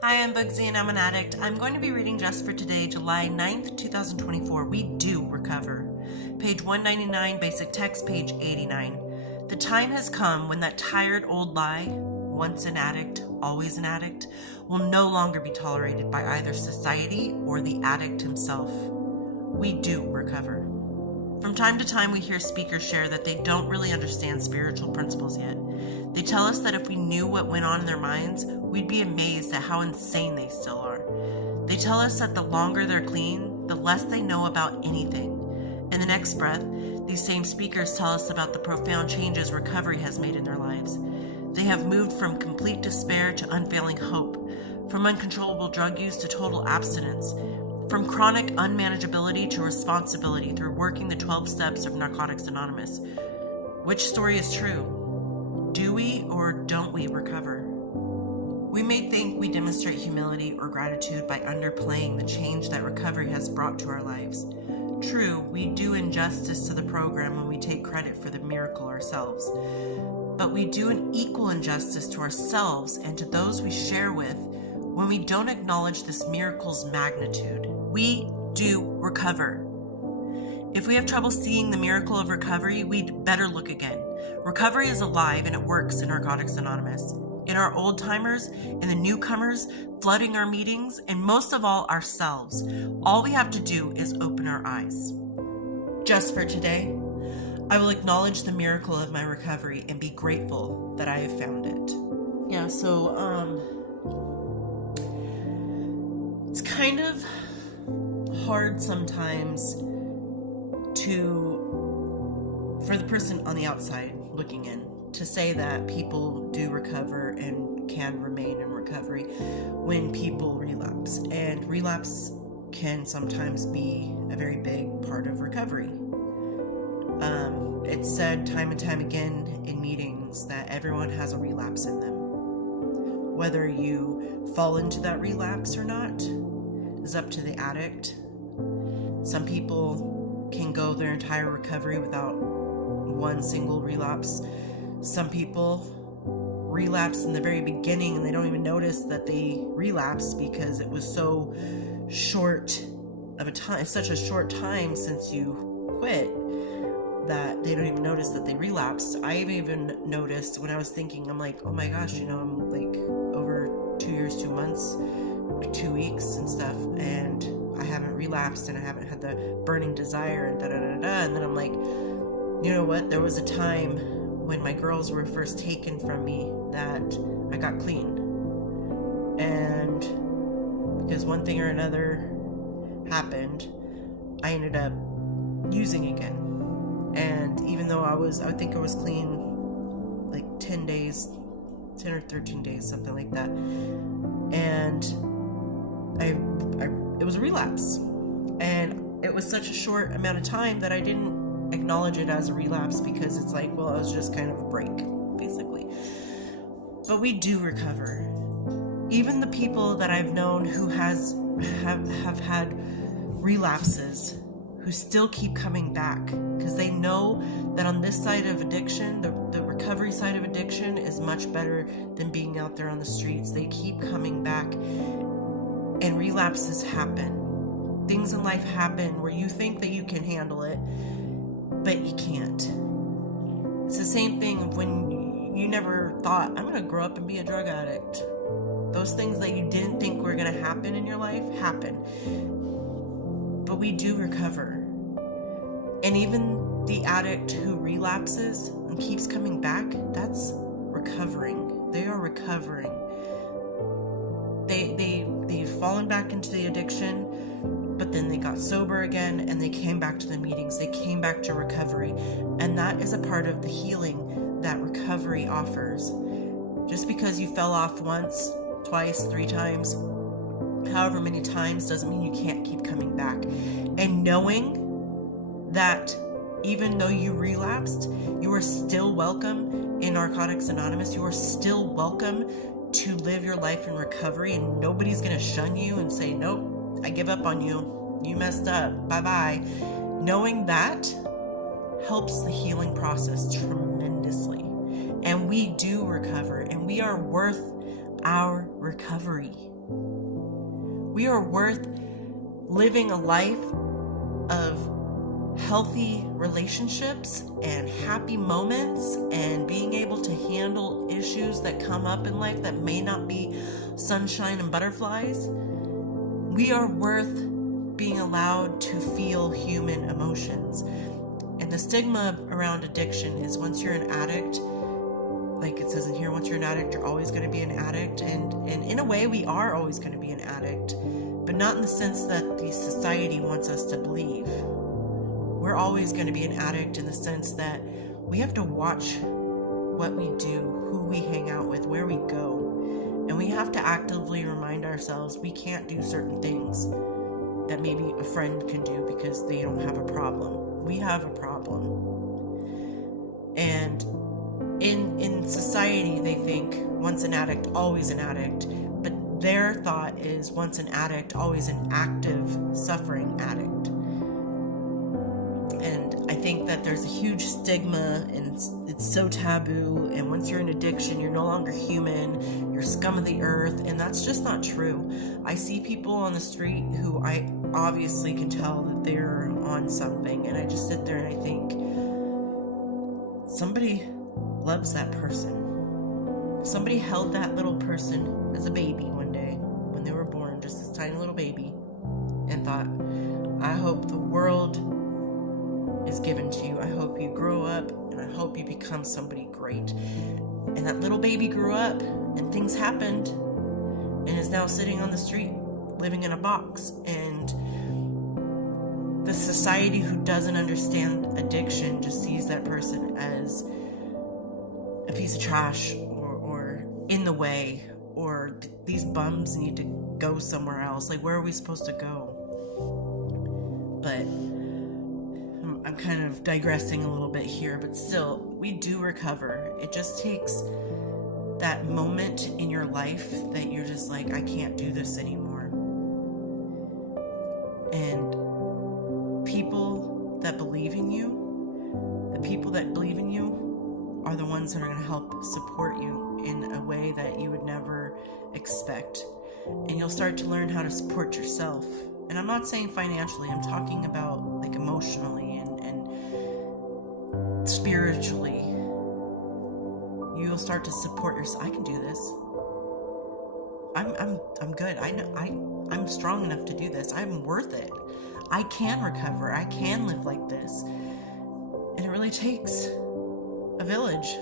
Hi, I'm Bugsy and I'm an addict. I'm going to be reading just for today, July 9th, 2024. We do recover. Page 199, basic text, page 89. The time has come when that tired old lie, once an addict, always an addict, will no longer be tolerated by either society or the addict himself. We do recover. From time to time, we hear speakers share that they don't really understand spiritual principles yet. They tell us that if we knew what went on in their minds, we'd be amazed at how insane they still are. They tell us that the longer they're clean, the less they know about anything. In the next breath, these same speakers tell us about the profound changes recovery has made in their lives. They have moved from complete despair to unfailing hope, from uncontrollable drug use to total abstinence, from chronic unmanageability to responsibility through working the 12 steps of Narcotics Anonymous. Which story is true? Do we or don't we recover? We may think we demonstrate humility or gratitude by underplaying the change that recovery has brought to our lives. True, we do injustice to the program when we take credit for the miracle ourselves. But we do an equal injustice to ourselves and to those we share with when we don't acknowledge this miracle's magnitude. We do recover. If we have trouble seeing the miracle of recovery, we'd better look again. Recovery is alive and it works in Narcotics Anonymous. In our old-timers, in the newcomers, flooding our meetings, and most of all, ourselves. All we have to do is open our eyes. Just for today, I will acknowledge the miracle of my recovery and be grateful that I have found it. Yeah, so, it's kind of hard sometimes for the person on the outside looking in to say that people do recover and can remain in recovery when people relapse. And relapse can sometimes be a very big part of recovery. It's said time and time again in meetings that everyone has a relapse in them. Whether you fall into that relapse or not is up to the addict. Some people can go their entire recovery without one single relapse. Some people relapse in the very beginning and they don't even notice that they relapsed because it was so short of a time, such a short time since you quit, that they don't even notice that they relapsed. I even noticed when I was thinking, I'm like, oh my gosh, I'm like over 2 years, 2 months, 2 weeks and stuff, and I haven't relapsed and I haven't had the burning desire and da-da-da-da. And then I'm like, you know what? There was a time when my girls were first taken from me that I got clean. And because one thing or another happened, I ended up using again. And even though I think I was clean like 10 days, 10 or 13 days, something like that. And it was a relapse. And it was such a short amount of time that I didn't acknowledge it as a relapse because it's like, well, it was just kind of a break, basically. But we do recover. Even the people that I've known who have had relapses, who still keep coming back because they know that on this side of addiction, the recovery side of addiction is much better than being out there on the streets. They keep coming back, and relapses happen. Things in life happen where you think that you can handle it, but you can't. It's the same thing of when you never thought, I'm going to grow up and be a drug addict. Those things that you didn't think were going to happen in your life happen. But we do recover. And even the addict who relapses and keeps coming back, that's recovering. They are recovering. They've fallen back into the addiction, but then they got sober again and they came back to the meetings. They came back to recovery. And that is a part of the healing that recovery offers. Just because you fell off once, twice, 3 times, however many times, doesn't mean you can't keep coming back. And knowing that even though you relapsed, you are still welcome in Narcotics Anonymous. You are still welcome to live your life in recovery, and nobody's going to shun you and say, nope, I give up on you. You messed up. Bye-bye. Knowing that helps the healing process tremendously. And we do recover, and we are worth our recovery. We are worth living a life of healthy relationships and happy moments and being able to handle issues that come up in life that may not be sunshine and butterflies. We are worth being allowed to feel human emotions. And the stigma around addiction is once you're an addict, like it says in here, once you're an addict, you're always going to be an addict. And in a way, we are always going to be an addict, but not in the sense that the society wants us to believe. We're always going to be an addict in the sense that we have to watch what we do, who we hang out with, where we go. And we have to actively remind ourselves we can't do certain things that maybe a friend can do because they don't have a problem. We have a problem. And in society, they think once an addict, always an addict. But their thought is once an addict, always an active, suffering addict. And I think that there's a huge stigma, and it's so taboo. And once you're in addiction, you're no longer human. You're scum of the earth. And that's just not true. I see people on the street who I obviously can tell that they're on something. And I just sit there and I think, somebody loves that person. Somebody held that little person as a baby one day when they were born, just this tiny little baby, and thought, I hope the world is given to you. I hope you grow up and I hope you become somebody great. And that little baby grew up and things happened and is now sitting on the street living in a box. And the society who doesn't understand addiction just sees that person as a piece of trash or in the way, or these bums need to go somewhere else. Like, where are we supposed to go? But I'm kind of digressing a little bit here, but still, we do recover. It just takes that moment in your life that you're just like, I can't do this anymore. And people that believe in you, the people that believe in you are the ones that are going to help support you in a way that you would never expect. And you'll start to learn how to support yourself. And I'm not saying financially, I'm talking about like emotionally and spiritually. You'll start to support yourself. I can do this. I'm good. I know I'm strong enough to do this. I'm worth it. I can recover. I can live like this. And it really takes a village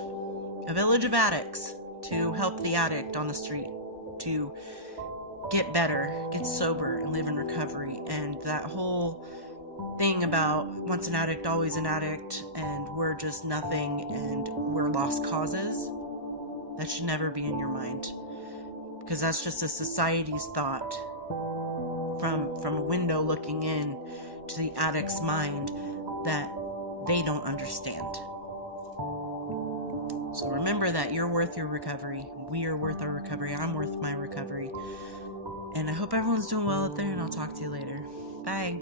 of addicts to help the addict on the street to get better, get sober, and live in recovery. And that whole thing about once an addict, always an addict, and we're just nothing, and we're lost causes, that should never be in your mind, because that's just a society's thought from a window looking in to the addict's mind that they don't understand. So remember that you're worth your recovery. We are worth our recovery. I'm worth my recovery. And I hope everyone's doing well out there, and I'll talk to you later. Bye.